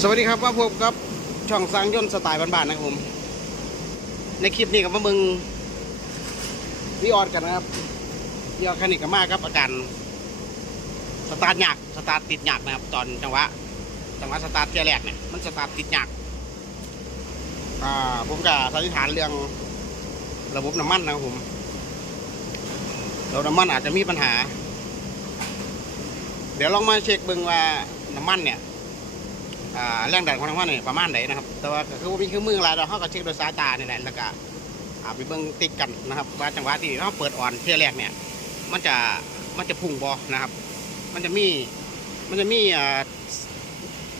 สวัสดีครับว่าพบกับช่องสร้างยนต์สไตล์บ้านๆนะครับผม ในคลิปนี้กับมามึงวิออดกันนะครับวิออดคันนี้กับมาครับอาการสตาร์ทยากสตาร์ทติดหยากนะครับ ตอนจังหวะจังหวะสตาร์ทเทียแรกเนี่ยมันสตาร์ทติดหยากอ่าผมก็สันนิษฐานเรื่องระบบน้ำมันนะครับผมระบบน้ำมันอาจจะมีปัญหา เดี๋ยวลองมาเช็คเบิงว่าน้ำมันเนี่ย แรงดันของน้ำมันนี่ประมาณไหนนะครับ แต่ว่าก็คือว่ามีเครื่องมืออะไรเราเขาก็เช็คโดยสายตาเนี่ยแหละแล้วก็อ่าไปเบิ่งติดกันนะครับว่าจังหวะที่เขาเปิดอ่อนเที่ยแรกเนี่ย มันจะมันจะพุ่งบอนะครับ มันจะมีมันจะมี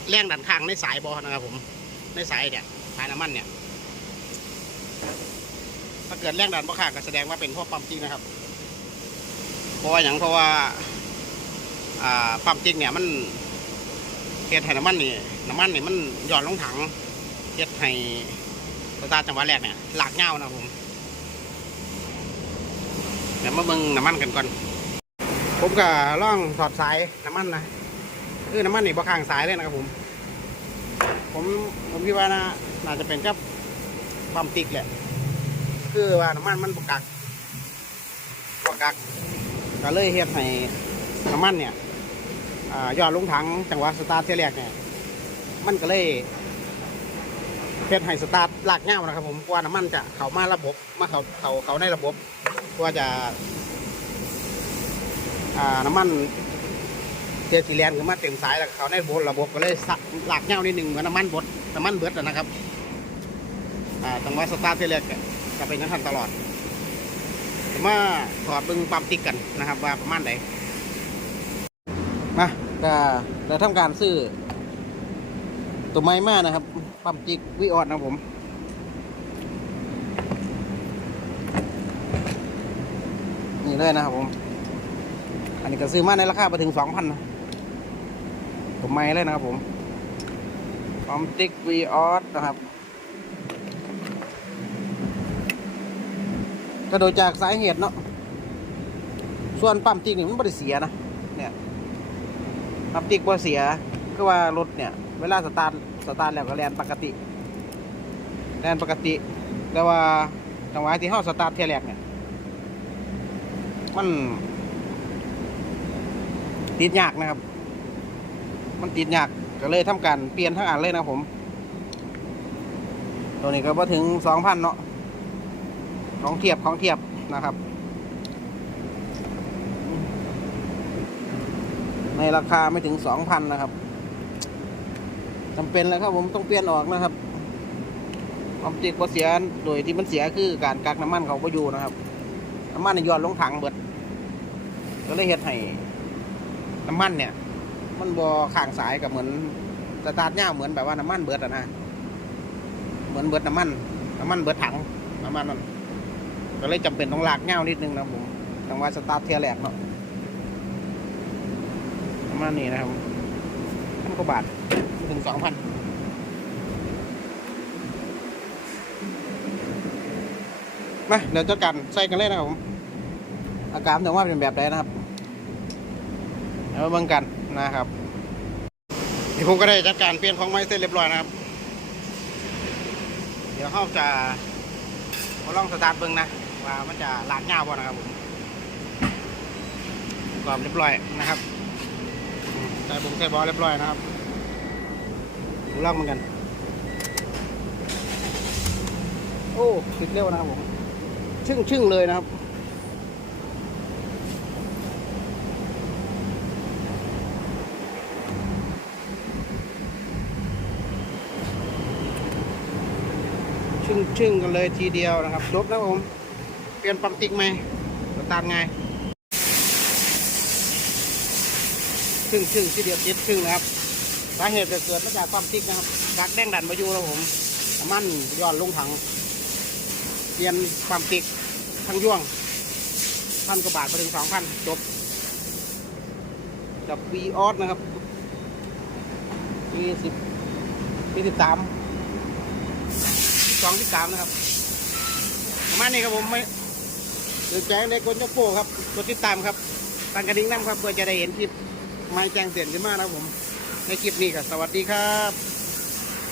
แรงดันข้างในสายบอนะครับผมในสายเนี่ยสายน้ำมันเนี่ยถ้าเกิดแรงดันบ่ข้างก็แสดงว่าเป็นพวกปั๊มจริงนะครับเพราะว่าอย่างเพราะว่าปั๊มจริงเนี่ยมัน ฮ็ดให้น้ำมันนี่น้ำมันนี่มันหย่อนลงถังเฮ็ดให้สตาร์จังหวะแรกเนี่ยหลากเงานะผมเดี๋ยวมาเบิ่งน้ำมันกันก่อน ผมก็ล่องถอดสายน้ำมันนะคือน้ำมันนี่บ่ข้างสายเลยนะครับผม ผมผมคิดว่านะน่าจะเป็นกับปั๊มติ๊กแหละ คือว่าน้ำมันมันบกักบกักก็เลยเฮ็ดให้น้ำมันเนี่ย ยอดลงถังจังหวะสตาร์ทเที่ยแรกเนี่ยมันก็เลยเพ็ดให้สตาร์ทลากเง่านะครับผมกว่าน้ำมันจะเข้ามาระบบมาเขาเขาเขาในระบบกว่าจะาน้ำมันเทียสีแลนขึ้นมาเต็มสายแล้วเขาในระบบระบบก็เลยสักลากเง่านิดหนึ่งเหมือนน้ำมันบดน้ำมันเบิดนะครับจังหวะสตาร์ทเที่ยแรกเนี่ยจะเป็นอย่างนั้นตลอดแต่มาถอดเบึงปั๊มติ๊กกันนะครับ ว่าประมาณไหนมา ก็เราทำการซื้อ ตัวไม้มานะครับปั๊มจิกวิออดนะผมนี่เลยนะครับผม อันนี้ก็ซื้อมาในราคาไปถึงสองพันนะตัวไม้เลยนะครับผมปั๊มจิกวิออดนะครับ ก็โดยจากสาเหตุเนาะ ส่วนปั๊มจิกนี่มันไม่ได้เสียนะ นี่ยปั๊มติ๊กบ่เสียก็ว่ารถเนี่ย เวลาสตาร์ทสตาร์ทแล้วก็แลนปกติแลนปกติ แต่ว่าจังหวะที่เฮาสตาร์ทเทียแรกเนี่ย มันติดยากนะครับ มันติดยากก็เลยทำการเปลี่ยนทั้งอันเลยนะผม ตัวนี้ก็บ่ถึงสองพันเนาะของเทียบของเทียบนะครับ ในราคาไม่ถึงสองพันนะครับจำเป็นแล้วครับผมต้องเปลี่ยนออกนะครับความจริงพอเสียโดยที่มันเสียคือการกักน้ำมันเขาไปอยู่นะครับ น้ำมันเนี่ยหยอดลงถังเบิด ก็เลยเฮ็ดให้น้ำมันเนี่ย มันบอข้างสายกับเหมือนสตาร์ทเน่าเหมือนแบบว่าน้ำมันเบิดอะนะเหมือนเบิดน้ำมัน น้ำมันเบิดถังน้ำมันนั่นก็เลยจำเป็นต้องลากเง่านิดนึงนะผมจังหวะสตาร์ทเทียแรกเนาะ ประมาณนี้นะครับพันกว่าบาทไม่ถึงสองพันมาเดี๋ยวจัดการใส่กันเลยนะครับผมอาการถึงว่าเป็นแบบไหนนะครับเดี๋ยวมาเบิ่งกันนะครับเดี๋ยวผมก็ได้จัดการเปลี่ยนของไม้เสร็จเรียบร้อยนะครับ เดี๋ยวเขาจะมาลองสตาร์ทเบิ่งนะว่ามันจะหลากเงาบ่นะครับผมกรอบเรียบร้อยนะครับ ใส่บุงใส่บอเรียบร้อยนะครับดูล่างเหมือนกัน โอ้ติดเร็วนะครับผมชึ่งชึ่งเลยนะครับ ชึ่งชึ่งกันเลยทีเดียวนะครับ จบแล้วผม เปลี่ยนปั๊มติ๊กไหมตาร์ทไง ชึ่งชึ่งที่เดียวติดชึ่งนะครับสาเหตุจะเกิดมาจากความติ๊กนะครับกักแดงดันมาอยู่แล้วผมมั่นย้อนลงถังเปลี่ยนความติ๊กทั้งย่วงพันกว่าบาทไปถึงสองพันจบ กับวีออสนะครับปีสิบปีสิบสามสองที่สามนะครับประมาณนี้ครับผมไม่หรือแจ้งในกดยกโป้ครับกดติดตามครับตั้งกระดิ่งน้ำครับเพื่อจะได้เห็นคลิป ไม่แจ้งเตือนขึ้นมานะครับผม ในคลิปนี้ก็สวัสดีครับ